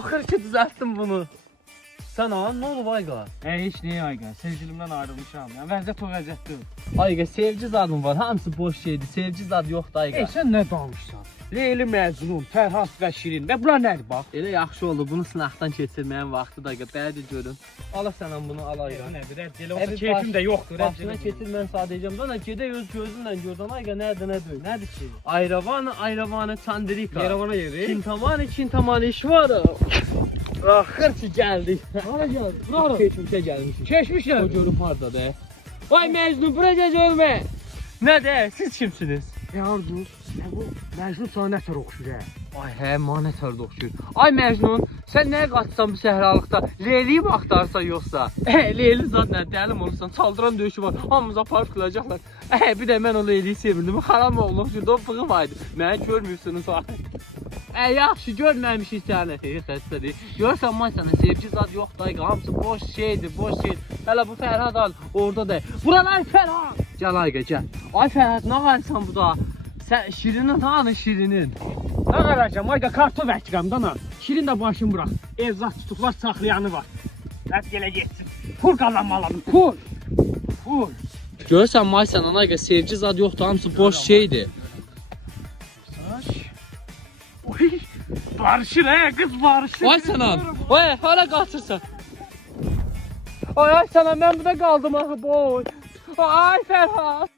Axır ki düzəltdim bunu. Sən ha, nə olub Ayqa? Heç niyə Ayqa? Sevgilimdən ayrılmışam. Yəni vəziyyət o vəziyyətdir. Ayqa, sevgi zadım var. Hamısı boş şeydir. Sevgi zad yoxdur Ayqa. Sən nə danışsan? Leyli Məcnun, Fərhad və Şirin və bunlar nədir bax? Elə yaxşı oldu. Bunu sınaqdan keçirməyin vaxtı da bədi görün. Allah sənən bunu al Ayqa. Nədir? Elə olsa keyfim də yoxdur. Başına keçir mən sadəcəm. Dana gedə öz gözünlə gördün Ayqa nədir, nədir? Nədir ki? Ayravanı Çandrika. Yeravana yeri. Kintamanı işvarı. Axır ki gəldik. Hara gəldi? Bura. Keçmişə gəlmişik. Keçmişlər. O görüm hardadır. Vay Məcnun, buraya gəlmə. Nədir? Siz kimsiniz? Yardım. Bu Məcnun sana nətər oxşur hə? Ay hə, mənə nətər oxşur. Ay Məcnun, sən nəyə qaçsan bu səhralıqda? Leyliyi mi axtarsan yoxsa? Leyli zad nə, dəlim olursan, çaldıran döyüşü var. Hamımız aparıb qılacaqlar. Bir də mən o Leyliyi sevirdim. Xaram oğlum, şurada o bığı vardı. Mənə görmüyorsunuz ha. Yaxşı, görməmişik səni. Xəstədir. Görsən mən sənə sevgi zad yoxdur. Ay, hamısı boş şeydir, boş şey. Hələ bu Fərhad al, orada da. Buralar Fərhad. Gəl Ayqa, gəl. Ay Fərhad, nə qarsan bu da? Sən Şirinin hanı Şirinin? Nə qaracam? Ayqa kartov əkirəm dana. Şirin də başını bırax. Evzat tutuqlar saxlayanı var. Bəs gələ getsin. Pul qazanmalıyım, pul. Pul. Görsən may səndən Ayqa, sevgi zad yoxdur, hamısı boş şeydir. Oy, barışır hə, qız barışır. Ay sənan, ay hara qaçırsan? Ay sənan, mən burada qaldım axı, boy. Ay Fərhad.